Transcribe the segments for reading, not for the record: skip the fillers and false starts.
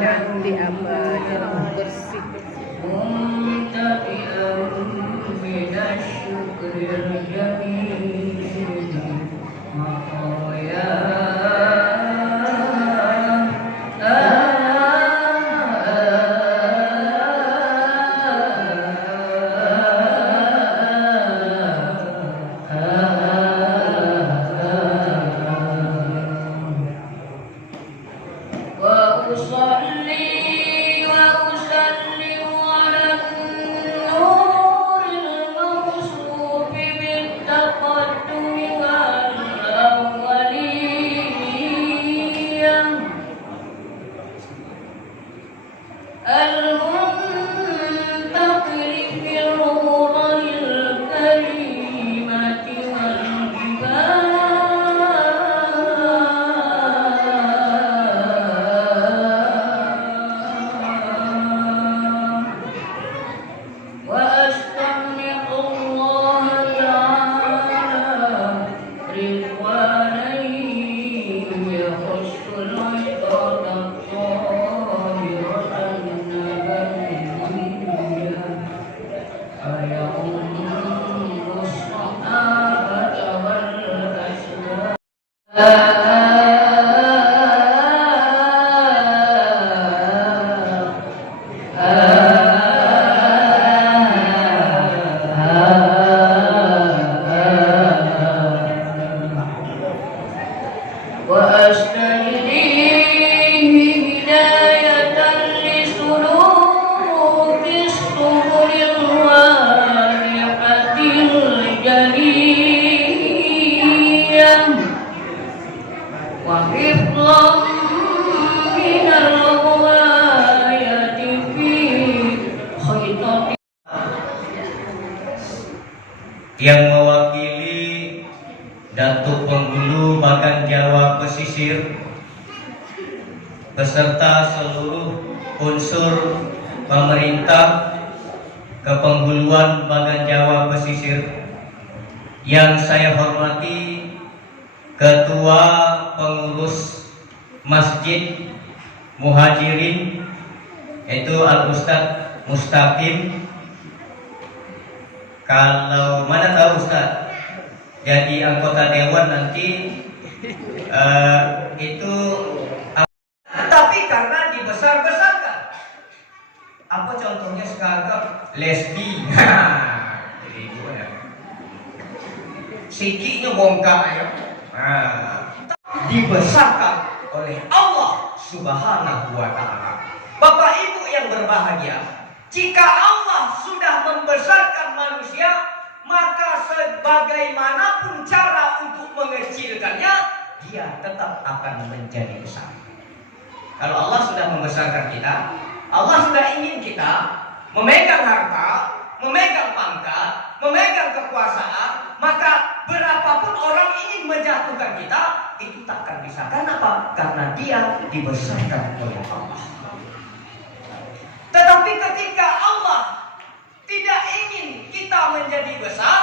Cantik apa bersih. Yang mewakili Datuk Penghulu Bagan Jawa Pesisir beserta seluruh unsur pemerintah Kepenghuluan Bagan Jawa Pesisir, yang saya hormati Ketua Pengurus Masjid Muhajirin yaitu Al-Ustadz Mustaqim. Kalau mana tahu Ustaz, jadi anggota dewan nanti itu, tapi karena dibesar-besarkan. Apa contohnya sekarang? Lesbi. Jadi itu ya. Sikinya bongkar ya. Dibesarkan oleh Allah Subhanahu wa Ta'ala. Bapak Ibu yang berbahagia, jika Allah sudah membesarkan manusia, maka sebagaimanapun cara untuk mengecilkannya, dia tetap akan menjadi besar. Kalau Allah sudah membesarkan kita, Allah sudah ingin kita memegang harta, memegang pangkat, memegang kekuasaan, maka berapapun orang ingin menjatuhkan kita, itu takkan bisa. Kenapa? Karena dia dibesarkan oleh Allah. Tetapi ketika Allah tidak ingin kita menjadi besar,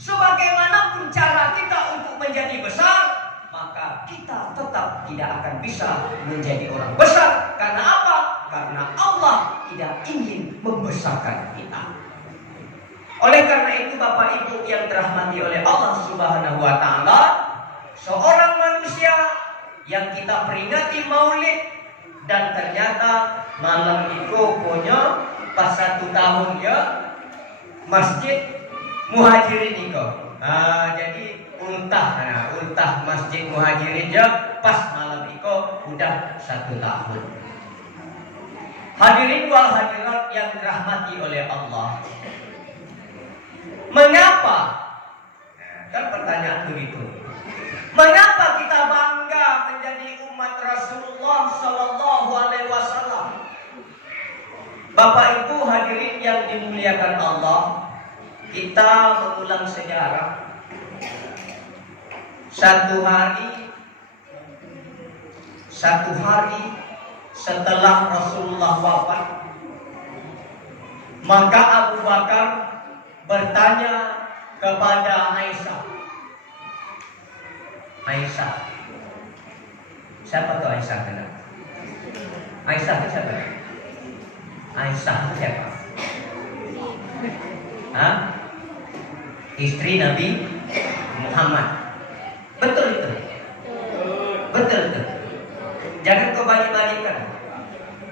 sebagaimanapun cara kita untuk menjadi besar, maka kita tetap tidak akan bisa menjadi orang besar. Karena apa? Karena Allah tidak ingin membesarkan kita. Oleh karena itu Bapak Ibu yang dirahmati oleh Allah Subhanahu wa Ta'ala, seorang manusia yang kita peringati Maulid, dan ternyata malam itu punya pas 1 tahun ya Masjid Muhajirin itu. Jadi ultah Masjid Muhajirin ya pas malam itu udah 1 tahun. Hadirin wal hadirat yang dirahmati oleh Allah, mengapa? Kan pertanyaan begitu. Mengapa kita bangga menjadi umat Rasulullah Sallallahu Alaihi Wasallam? Bapak Ibu hadirin yang dimuliakan Allah, kita mengulang sejarah. Satu hari setelah Rasulullah wafat, maka Abu Bakar bertanya kepada Aisyah, Aisyah. Siapa tuh Aisyah kenal? Aisyah itu siapa? Aisyah itu siapa? Hah? Istri Nabi Muhammad. Betul itu. Betul itu. Jangan kau balik-balikkan.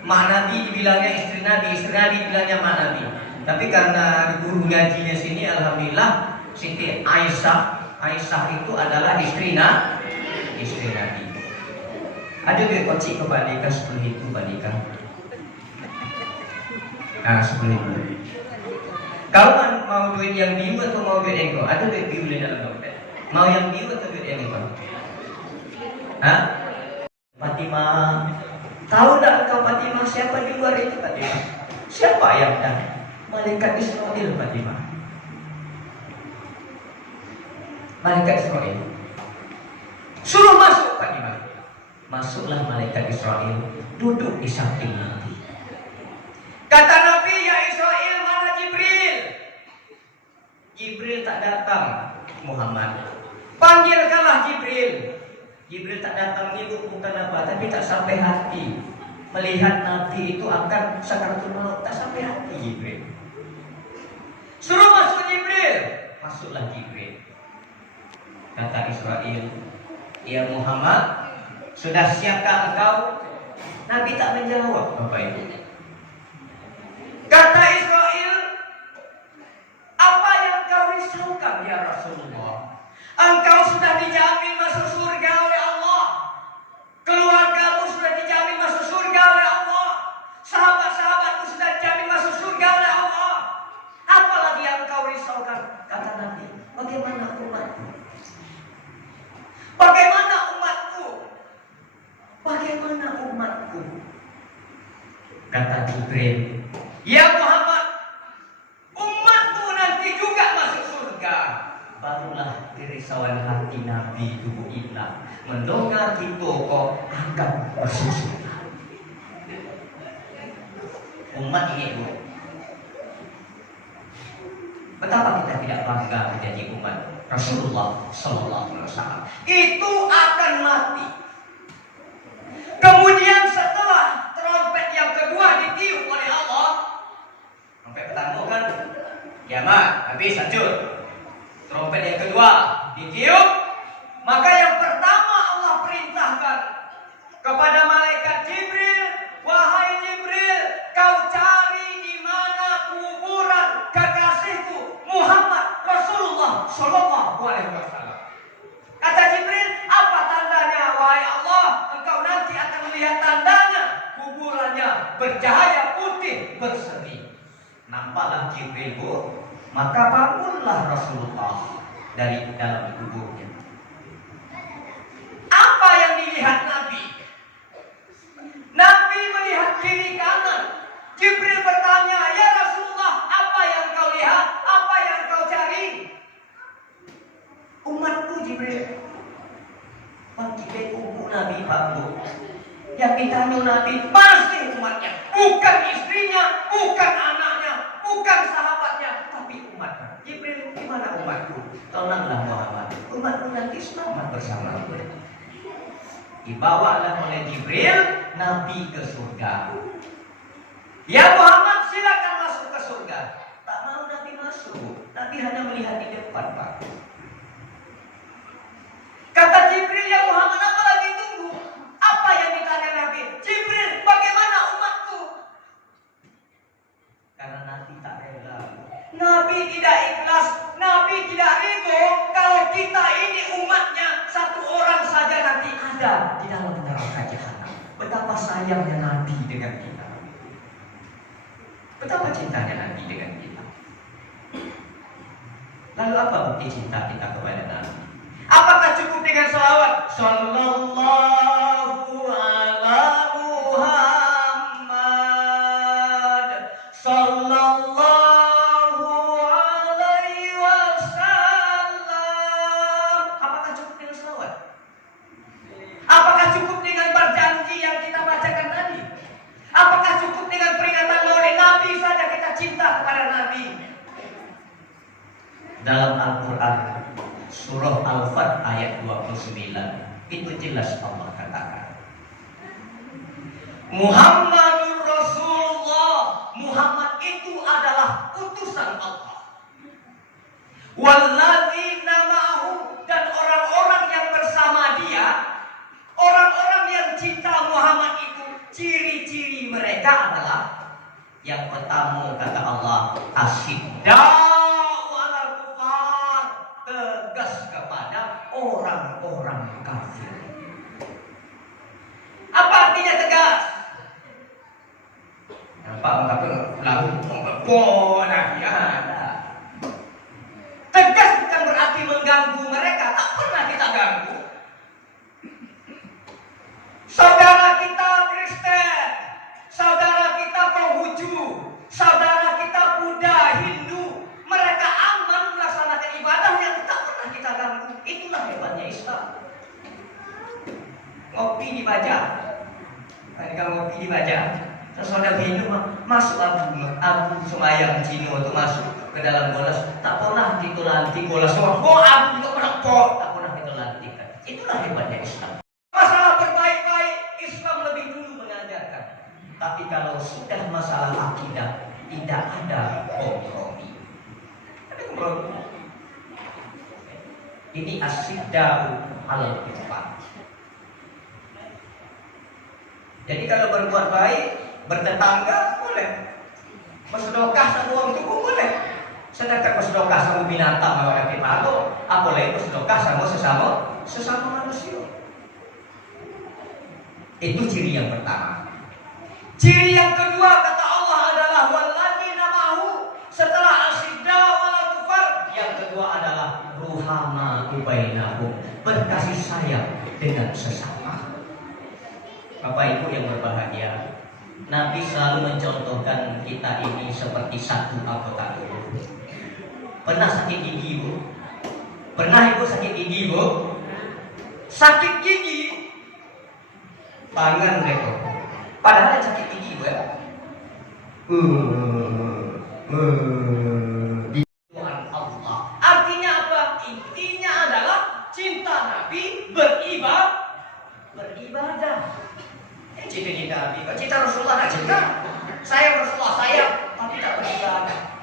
Mak Nabi dibilangnya istri Nabi dibilangnya mak Nabi. Tapi karena guru ngajinya sini, alhamdulillah, Siti Aisyah itu adalah istri Nabi. Ada duit kocik kebalikan 10.000 balikan. Nah, 10.000. Kau mau duit yang biru atau mau duit engkau? Ada duit biru di dalam dompet. Mau yang biru atau duit yang engkau? Hah? Fatimah. Tahu tak engkau Fatimah siapa di luar itu Fatimah? Siapa yang dah? Malaikat Israel Fatimah. Malaikat Israel. Suruh masuk Fatimah. Masuklah malaikat Israel, duduk di samping Nabi. Kata Nabi, ya Israel, mana Jibril? Jibril tak datang, Muhammad. Panggilkanlah Jibril. Jibril tak datang itu bukan apa, tapi tak sampai hati. Melihat Nabi itu akan sakaratul maut, tak sampai hati Jibril. Suruh masuk Jibril. Masuklah Jibril. Kata Israel, ya Muhammad, sudah siapkah engkau? Nabi tak menjawab apa itu. Kata Israel, apa yang kau risaukan ya Rasulullah? Engkau sudah dijamin masuk surga oleh Allah. Keluargamu sudah dijamin masuk surga oleh Allah. Sahabat-sahabatmu sudah dijamin masuk surga oleh Allah. Apalagi yang kau risaukan? Kata Nabi, bagaimana umatku? Bagaimana umatku? Bagaimana umatku? Kata Jibril, ya Muhammad, umatku nanti juga masuk surga. Barulah kerisauan hati Nabi itu hilang. Mendengar itu kok akan masuk surga. Umat ini Bu, betapa kita tidak bangga menjadi umat Rasulullah Sallallahu Alaihi Wasallam. Itu akan mati. Kemudian setelah trompet yang kedua ditiup oleh Allah, trompet pertama kan kiamat, habis hancur. Trompet yang kedua ditiup, maka yang pertama Allah perintahkan kepada malaikat Jibril, wahai Jibril, kau cari di mana kuburan kekasihku Muhammad Rasulullah Sallallahu Alaihi Wasallam. Kata Jibril, apa tandanya wahai Allah? Engkau nanti akan melihat tandanya, kuburannya bercahaya putih berseri. Nampaklah Jibril Bu, maka bangunlah Rasulullah dari dalam kuburnya. Apa yang dilihat Nabi? Nabi melihat kiri kanan. Jibril bertanya, ya Rasulullah, apa yang kau lihat? Apa yang kau cari? Umatku Jibril. Pakai kubur Nabi bangun. Yang ditanya Nabi masih umatnya, bukan istrinya, bukan anaknya, bukan sahabatnya, tapi umatnya. Jibril, di mana umatku? Tenanglah Muhammad, umatku nanti selamat bersama aku. Dibawalah oleh Jibril Nabi ke surga. Ya Muhammad, silakan masuk ke surga. Tak mau Nabi masuk. Nabi hanya melihat di depan Pak. Kata Jibril, ya Muhammad, apa lagi tunggu? Apa yang ditanya Nabi? Jibril, bagaimana umatku? Karena Nabi tak rela. Nabi tidak ikhlas. Nabi tidak ridho kalau kita ini umatnya satu orang saja nanti ada di dalam neraka jahanam. Betapa sayangnya Nabi dengan kita. Betapa cintanya Nabi dengan kita. Lalu apa bukti cinta kita kepada Nabi? Apakah cukup dengan salawat? Sallallahu ala Muhammad Sallallahu alaihi wasallam. Apakah cukup dengan salawat? Apakah cukup dengan berjanji yang kita bacakan tadi? Apakah cukup dengan peringatan maulid Nabi saja kita cinta kepada Nabi? Dalam Al-Quran Surah Al-Fat ayat 29. Itu jelas Allah katakan, Muhammadur Rasulullah, Muhammad itu adalah utusan Allah. Walladzina ma'ahu, dan orang-orang yang bersama dia, orang-orang yang cinta Muhammad itu, ciri-ciri mereka adalah yang pertama kata Allah, asyidda'u 'alal kufar, tegas kepada orang-orang kafir. Apa artinya tegas? Nampak lalu tegas bukan berarti mengganggu mereka, tak pernah kita ganggu. Saudara kita Kristen, saudara kita Konghucu, saudara kita Buddha, Hindu, mereka aman melaksanakan ibadah yang tak pernah kita ganggu. Itulah hebatnya Islam. Ngopi di baja, ketika ngopi di baja, terus ada Hindu masuk abu semayang Cino itu masuk ke dalam golas, tak pernah ditulantik golas. Oh, abu juga pernah tak pernah ditulantik. Itulah hebatnya Islam. Masalah berbaik-baik, Islam lebih dulu mengajarkan. Tapi kalau sudah masalah akidah, tidak ada kompromi. Ada kompromi. Ini asyidda'u 'alal kufar. Jadi kalau berbuat baik, bertetangga boleh, bersedekah sama orang tua boleh, sedangkan bersedekah sama binatang kalau ada pipato, apalagi bersedekah sama sesama manusia. Itu ciri yang pertama. Ciri yang kedua kata Allah adalah walladzina ma'ahu, setelah asyidda'u 'alal kufar, yang kedua adalah ruhama bainahum, berkasih sayang dengan sesama. Bapak Ibu yang berbahagia, Nabi selalu mencontohkan kita ini seperti satu anggota tubuh. Pernah sakit gigi, Bu? Pernah Ibu sakit gigi, Bu? Sakit gigi tangan mereka. Padahal sakit gigi, Bu, ya. Tuhan Allah. Artinya apa? Intinya adalah cinta Nabi beribadah. Cita-cita Nabi, cita Rasulullah tak cinta. Saya Rasulullah sayang, tapi tak beribadah.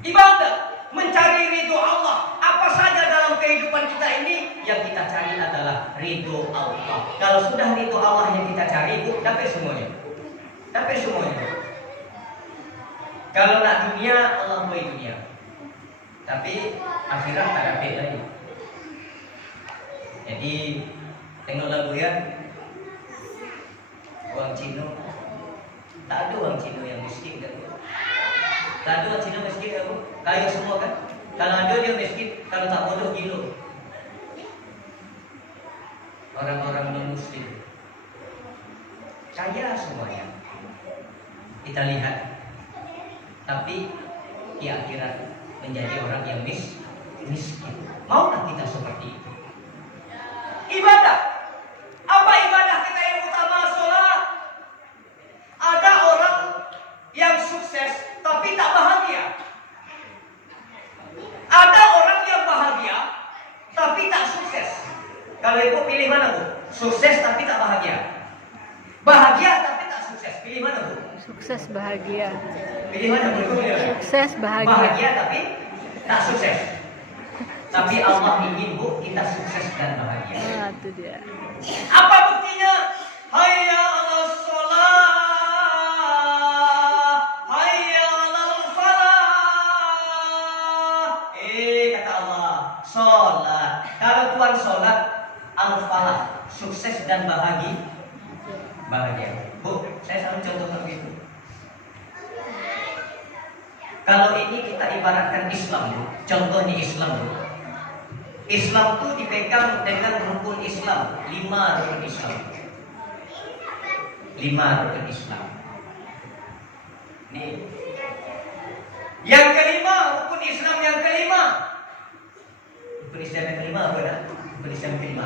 Ibadah, mencari ridho Allah. Apa saja dalam kehidupan kita ini, yang kita cari adalah ridho Allah. Kalau sudah ridho Allah yang kita cari, Bu, dapat semuanya. Dapat semuanya. Kalau nak dunia, Allah beri dunia. Tapi akhirat tak dapat lagi. Jadi tengok lagu ya. Orang Cina, tak ada orang Cina yang miskin kan? Tak ada orang Cina miskin kan? Kaya semua kan? Kalau ada dia miskin, kalau tak bodoh gila. Orang-orang non-muslim kaya semuanya, kita lihat, tapi di akhirat menjadi orang yang miskin. Maukah kita seperti itu? Ibadah. Apa ibadah kita yang utama? Sholat. Ada orang yang sukses tapi tak bahagia. Ada orang yang bahagia tapi tak sukses. Kalau Ibu pilih mana, Bu? Sukses tapi tak bahagia. Bahagia tapi tak sukses. Pilih mana, Bu? Sukses bahagia. Pilih mana, Bu? Sukses bahagia. Bahagia tapi tak sukses. Tapi Allah ingin, Bu, kita sukses dan bahagia. Nah, itu dia. Apa buktinya? Hayya 'alas shalah, hayya 'alal falah. Kata Allah, sholat. Kalau Tuhan sholat, al-falah, sukses dan bahagia. Bu, saya selalu contohkan begitu. Kalau ini kita ibaratkan Islam, Bu. Contohnya Islam, Bu. Islam itu dipegang dengan rukun Islam, 5 rukun Islam. 5 rukun Islam. Nih. Yang kelima, rukun Islam yang kelima. Rukun Islam yang kelima apa dah? Rukun Islam yang kelima.